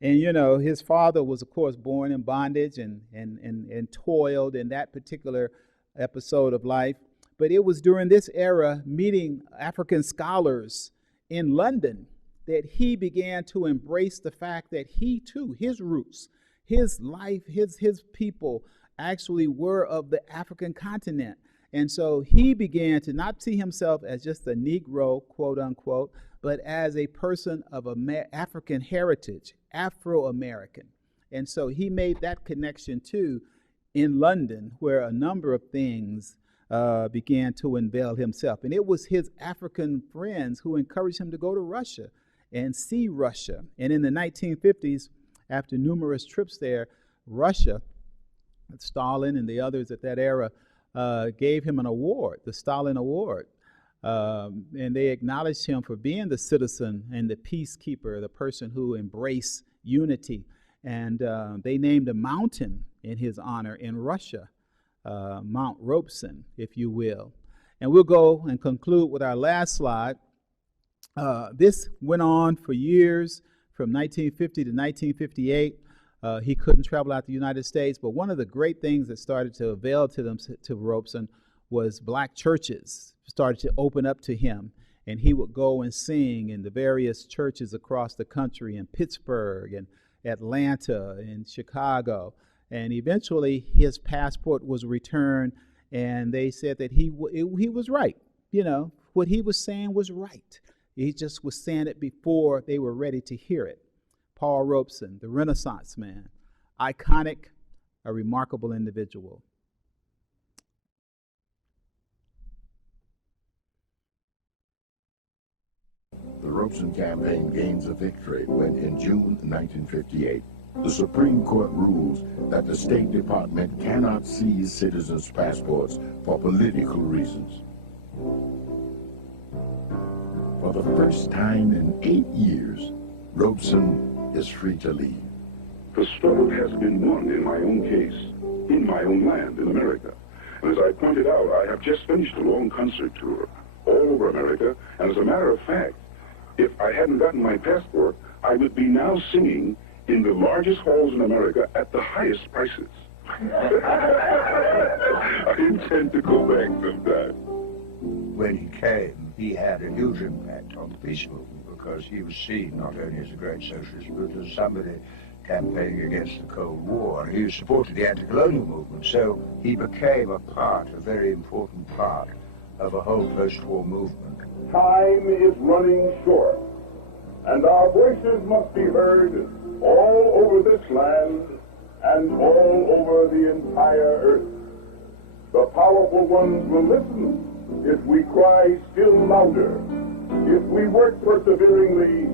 And, his father was, of course, born in bondage and toiled in that particular episode of life. But it was during this era, meeting African scholars in London, that he began to embrace the fact that he too, his roots, his life, his people actually were of the African continent. And so he began to not see himself as just a Negro, quote unquote, but as a person of African heritage, Afro-American. And so he made that connection too in London, where a number of things began to unveil himself. And it was his African friends who encouraged him to go to Russia and see Russia. And in the 1950s, after numerous trips there, Russia Stalin and the others at that era gave him an award, the Stalin Award. And they acknowledged him for being the citizen and the peacekeeper, the person who embraced unity. And they named a mountain in his honor in Russia, Mount Robeson, if you will. And we'll go and conclude with our last slide. This went on for years, from 1950 to 1958. He couldn't travel out the United States, but one of the great things that started to avail to Robeson was black churches started to open up to him, and he would go and sing in the various churches across the country, in Pittsburgh and Atlanta and Chicago. And eventually his passport was returned, and they said that he was right. You know, what he was saying was right. He just was saying it before they were ready to hear it. Paul Robeson, the Renaissance man, iconic, a remarkable individual. The Robeson campaign gains a victory when, in June 1958, the Supreme Court rules that the State Department cannot seize citizens' passports for political reasons. For the first time in 8 years, Robeson is free to leave. The struggle has been won in my own case, in my own land, in America. And as I pointed out, I have just finished a long concert tour all over America, and as a matter of fact, if I hadn't gotten my passport, I would be now singing in the largest halls in America at the highest prices. I intend to go back sometime. When he came, he had a huge impact on the peace movement because he was seen not only as a great socialist, but as somebody campaigning against the Cold War. And he supported the anti-colonial movement, so he became a very important part of a whole post-war movement. Time is running short, and our voices must be heard all over this land and all over the entire earth. The powerful ones will listen if we cry still louder, if we work perseveringly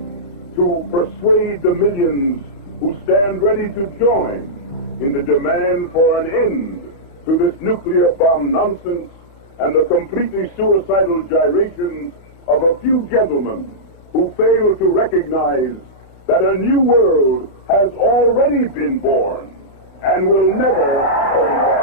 to persuade the millions who stand ready to join in the demand for an end to this nuclear bomb nonsense and the completely suicidal gyrations of a few gentlemen who fail to recognize that a new world has already been born and will never come back.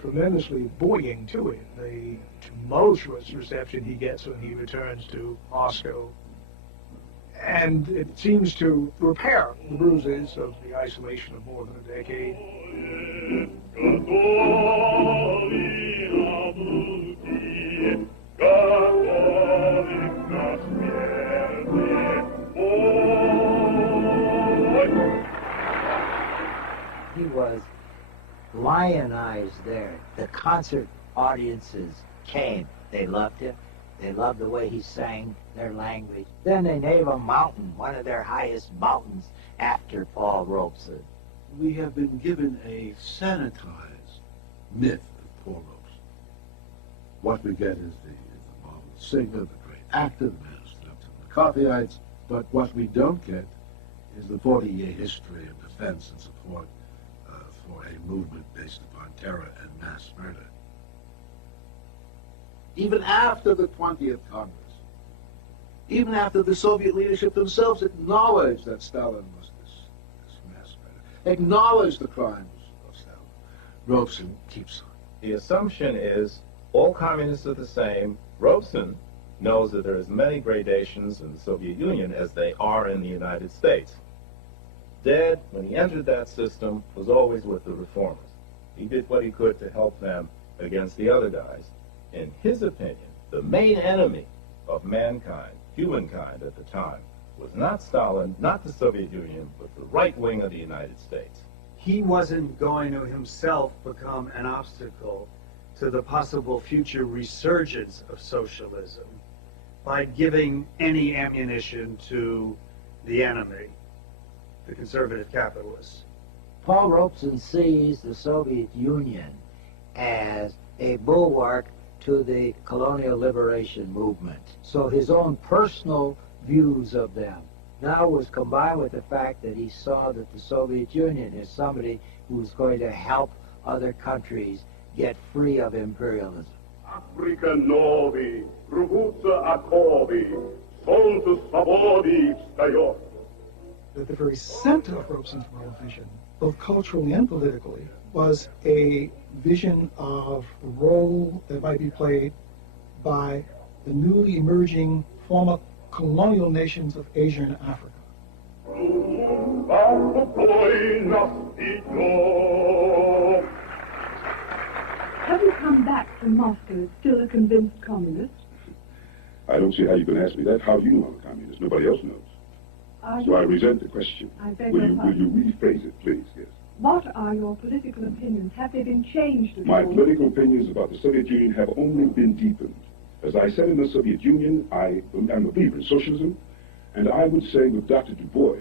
Tremendously buoying to him, the tumultuous reception he gets when he returns to Moscow. And it seems to repair the bruises of the isolation of more than a decade. He was lionized there. The concert audiences came. They loved him. They loved the way he sang their language. Then they named a mountain, one of their highest mountains, after Paul Robeson. We have been given a sanitized myth of Paul Robeson. What we get is the marvelous singer, the great actor, the minister to the McCarthyites, but what we don't get is the 40-year history of defense and support for a movement based upon terror and mass murder. Even after the 20th Congress, even after the Soviet leadership themselves acknowledged that Stalin was this mass murder, acknowledged the crimes of Stalin, Robeson keeps on. The assumption is all communists are the same. Robeson knows that there are as many gradations in the Soviet Union as they are in the United States. Dad, when he entered that system, was always with the reformers. He did what he could to help them against the other guys. In his opinion, the main enemy of mankind, humankind at the time, was not Stalin, not the Soviet Union, but the right wing of the United States. He wasn't going to himself become an obstacle to the possible future resurgence of socialism by giving any ammunition to the enemy, the conservative capitalists. Paul Robeson sees the Soviet Union as a bulwark to the colonial liberation movement. So his own personal views of them now was combined with the fact that he saw that the Soviet Union is somebody who was going to help other countries get free of imperialism. Africa novi, rwódza akowi, słońce swobody wstaje. At the very center of Robeson's world vision, both culturally and politically, was a vision of the role that might be played by the newly emerging former colonial nations of Asia and Africa. Have you come back from Moscow still a convinced communist? I don't see how you can ask me that. How do you know I'm a communist? Nobody else knows. So I resent the question. I beg Will your you pardon. rephrase it, please? Yes. What are your political opinions? Have they been changed at My all? political opinions about the Soviet Union have only been deepened. As I said in the Soviet Union, I am a believer in socialism, and I would say with Dr. Du Bois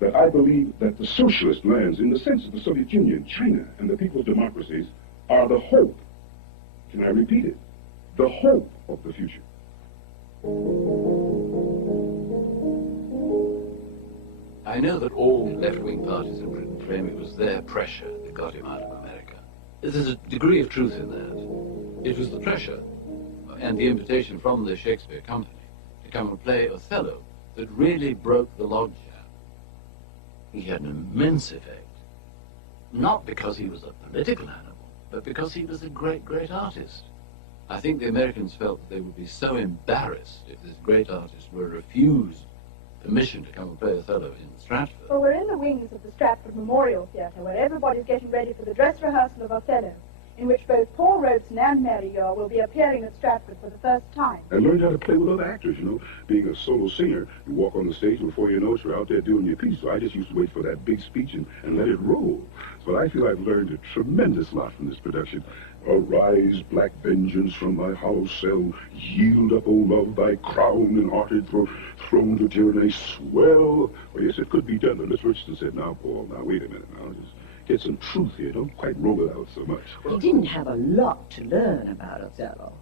that I believe that the socialist lands, in the sense of the Soviet Union, China, and the people's democracies, are the hope. Can I repeat it? The hope of the future. I know that all left-wing parties in Britain claim it was their pressure that got him out of America. There's a degree of truth in that. It was the pressure and the invitation from the Shakespeare Company to come and play Othello that really broke the logjam. He had an immense effect, not because he was a political animal, but because he was a great, great artist. I think the Americans felt that they would be so embarrassed if this great artist were refused permission to come and play Othello in Stratford. Well, we're in the wings of the Stratford Memorial Theatre, where everybody's getting ready for the dress rehearsal of Othello, in which both Paul Robeson and Mary Yore will be appearing at Stratford for the first time. I learned how to play with other actors, you know. Being a solo singer, you walk on the stage before you know it, you're out there doing your piece. So I just used to wait for that big speech and let it roll. So I feel I've learned a tremendous lot from this production. Arise, black vengeance, from thy hollow cell. Yield up, O love, thy crown and hearted throne to tyranny. Swell. Well, yes, it could be done. But Miss Richardson said, now, Paul, now, wait a minute now. Just get some truth here. Don't quite roll it out so much. He didn't have a lot to learn about Othello.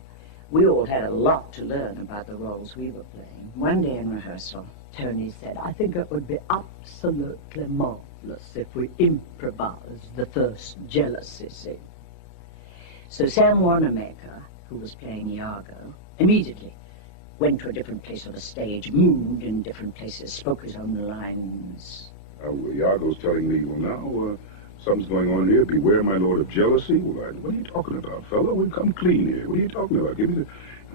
We all had a lot to learn about the roles we were playing. One day in rehearsal, Tony said, I think it would be absolutely marvelous if we improvised the first jealousy scene. So Sam Wanamaker, who was playing Iago, immediately went to a different place on the stage, moved in different places, spoke his own lines. Well, Iago's telling me, well, now, something's going on here. Beware, my lord, of jealousy. Well, what are you talking about, fellow? We've come clean here. What are you talking about? Give me the...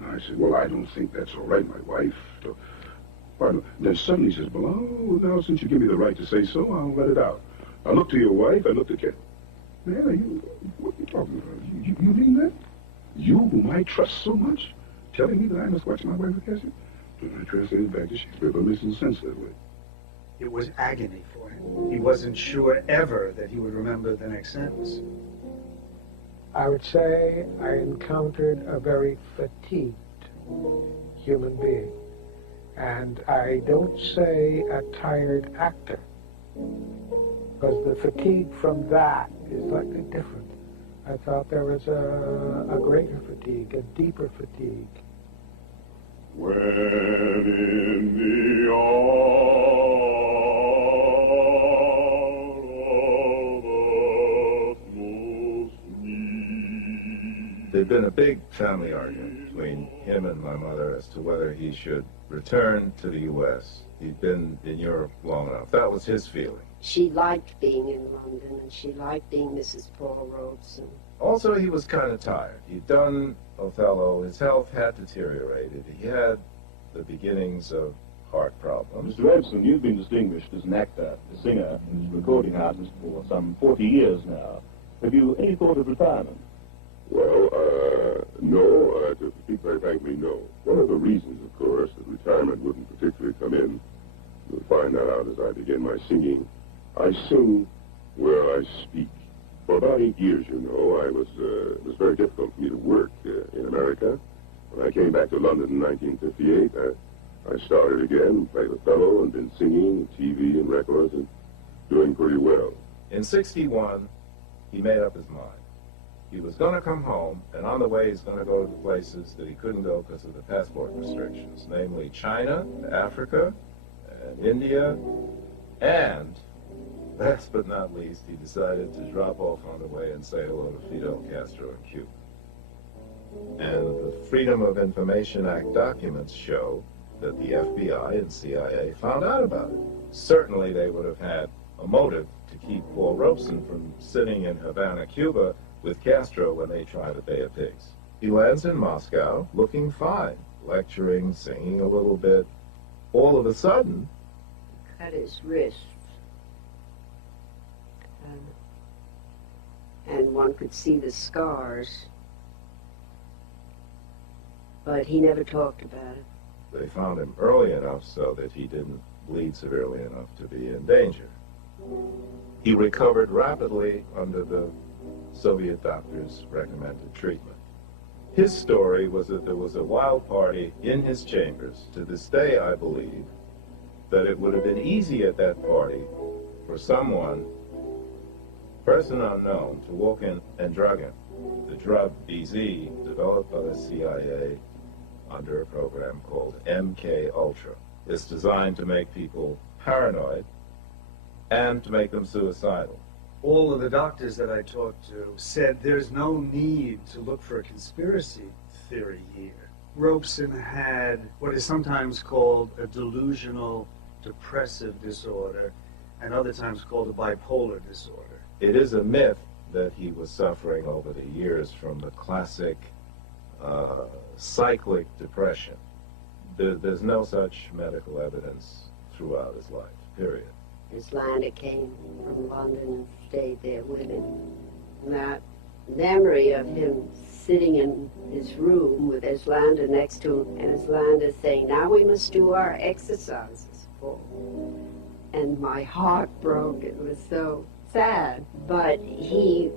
And I said, well, I don't think that's all right, my wife. Pardon. Then suddenly he says, well, now, since you give me the right to say so, I'll let it out. I looked to your wife, I looked at Ken. Man, what are you talking about? You mean that? You, whom I trust so much, telling me that I must watch my wife Cassie? Then I translated back to Shakespeare, but it makes no sense that way. It was agony for him. He wasn't sure ever that he would remember the next sentence. I would say I encountered a very fatigued human being. And I don't say a tired actor, because the fatigue from that is slightly different. I thought there was a greater fatigue, a deeper fatigue. When in the all of us most need. There'd been a big family argument between him and my mother as to whether he should return to the U.S. He'd been in Europe long enough. That was his feeling. She liked being in London, and she liked being Mrs. Paul Robeson. Also, he was kind of tired. He'd done Othello. His health had deteriorated. He had the beginnings of heart problems. Mr. Robeson, you've been distinguished as an actor, a singer, and as a recording artist for some 40 years now. Have you any thought of retirement? Well, no, to speak very frankly, no. One of the reasons, of course, that retirement wouldn't particularly come in, you'll find that out as I begin my singing. I sing where I speak. For about 8 years, you know, it was very difficult for me to work in America. When I came back to London in 1958, I started again, played Othello, and been singing, TV and records, and doing pretty well. In '61, he made up his mind. He was going to come home, and on the way he's going to go to the places that he couldn't go because of the passport restrictions, namely China, Africa, and India, and last but not least, he decided to drop off on the way and say hello to Fidel Castro in Cuba. And the Freedom of Information Act documents show that the FBI and CIA found out about it. Certainly they would have had a motive to keep Paul Robeson from sitting in Havana, Cuba, with Castro when they tried a Bay of Pigs. He lands in Moscow looking fine, lecturing, singing a little bit. All of a sudden, Cut his wrist. And one could see the scars. But he never talked about it. they found him early enough so that he didn't bleed severely enough to be in danger. He recovered rapidly under the Soviet doctor's recommended treatment. His story was that there was a wild party in his chambers. To this day, I believe that it would have been easy at that party for someone, person unknown, to walk in and drug him. The drug BZ, developed by the CIA under a program called MK Ultra, is designed to make people paranoid and to make them suicidal. All of the doctors that I talked to said there's no need to look for a conspiracy theory here. Robeson had what is sometimes called a delusional depressive disorder and other times called a bipolar disorder. It is a myth that he was suffering over the years from the classic cyclic depression. There's no such medical evidence throughout his life, period. Islanda came from London and stayed there with him. And that memory of him sitting in his room with Islanda next to him, and Islanda saying, "Now we must do our exercises, Paul." And my heart broke. It was so sad. But he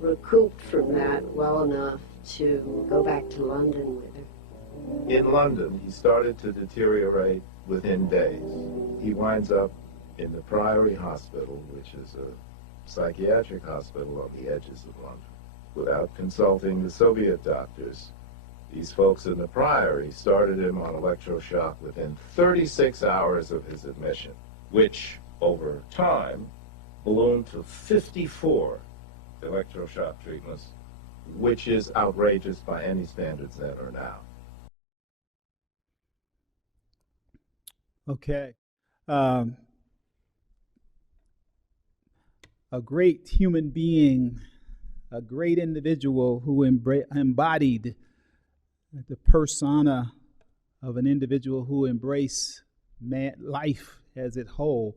recouped from that well enough to go back to London with her. In London, he started to deteriorate within days. He winds up in the Priory Hospital, which is a psychiatric hospital on the edges of London. Without consulting the Soviet doctors, these folks in the Priory started him on electroshock within 36 hours of his admission, which, over time, ballooned to 54 electroshock treatments, which is outrageous by any standards that are now. Okay. A great human being, a great individual who embodied the persona of an individual who embraced life as it whole,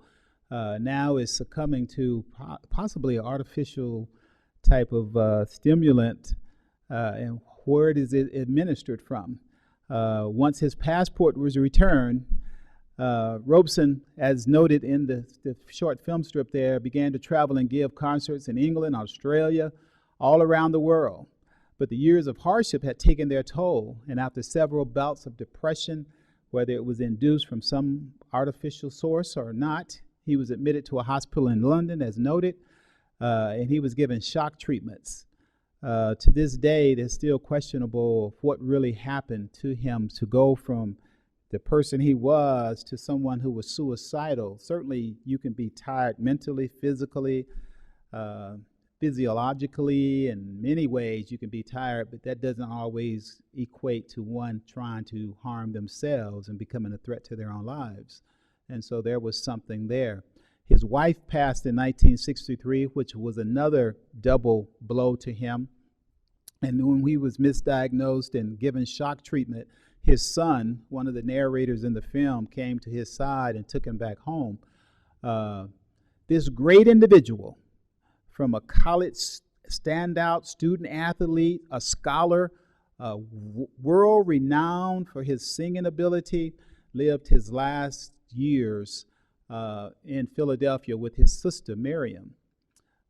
now is succumbing to possibly an artificial type of stimulant, and where is it administered from? Once his passport was returned, Robeson, as noted in the short film strip there, began to travel and give concerts in England, Australia, all around the world. But the years of hardship had taken their toll, and after several bouts of depression, whether it was induced from some artificial source or not, he was admitted to a hospital in London, as noted, and he was given shock treatments. To this day, there's still questionable what really happened to him to go from the person he was to someone who was suicidal. Certainly, you can be tired mentally, physically, physiologically. In many ways, you can be tired, but that doesn't always equate to one trying to harm themselves and becoming a threat to their own lives. And so there was something there. His wife passed in 1963, which was another double blow to him. And when he was misdiagnosed and given shock treatment, his son, one of the narrators in the film, came to his side and took him back home. This great individual from a college standout student athlete, a scholar, world renowned for his singing ability, lived his last years in Philadelphia with his sister Miriam.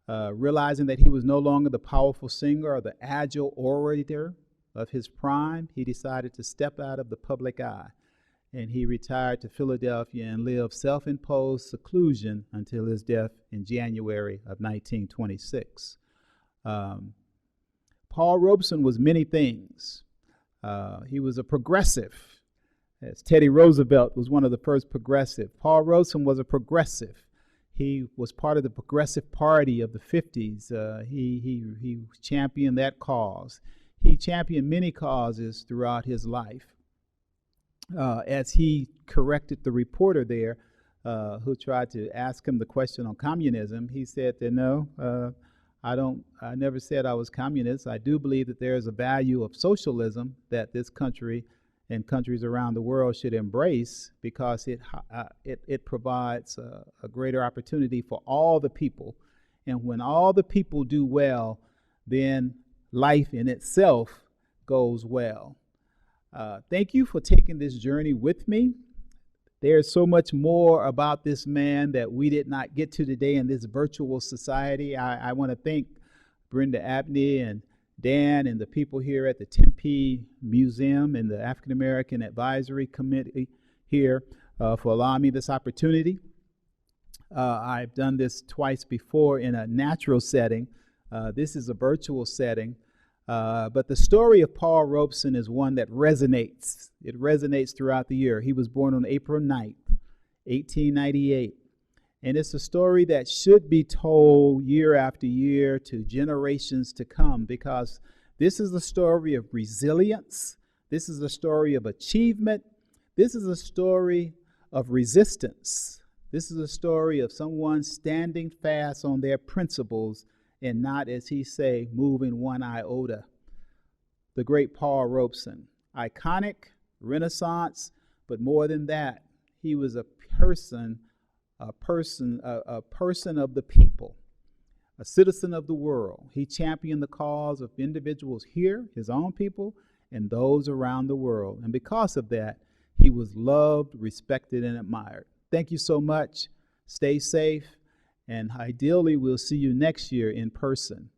Realizing that he was no longer the powerful singer or the agile orator of his prime, he decided to step out of the public eye, and he retired to Philadelphia and lived self-imposed seclusion until his death in January of 1926. Paul Robeson was many things. He was a progressive, as Teddy Roosevelt was one of the first progressive. Paul Robeson was a progressive. He was part of the Progressive Party of the 50s. He championed that cause. He championed many causes throughout his life. As he corrected the reporter there who tried to ask him the question on communism, he said that no, I never said I was communist. I do believe that there is a value of socialism that this country and countries around the world should embrace, because it provides a greater opportunity for all the people. And when all the people do well, then life in itself goes well. Thank you for taking this journey with me. There's so much more about this man that we did not get to today in this virtual society. I want to thank Brenda Abney and Dan and the people here at the Tempe Museum and the African American Advisory Committee here for allowing me this opportunity. I've done this twice before in a natural setting. This is a virtual setting. But the story of Paul Robeson is one that resonates. It resonates throughout the year. He was born on April 9th, 1898. And it's a story that should be told year after year to generations to come, because this is a story of resilience. This is a story of achievement. This is a story of resistance. This is a story of someone standing fast on their principles and not, as he say, moving one iota. The great Paul Robeson, iconic, Renaissance, but more than that, he was a person of the people, a citizen of the world. He championed the cause of individuals here, his own people, and those around the world. And because of that, he was loved, respected, and admired. Thank you so much. Stay safe. And ideally, we'll see you next year in person.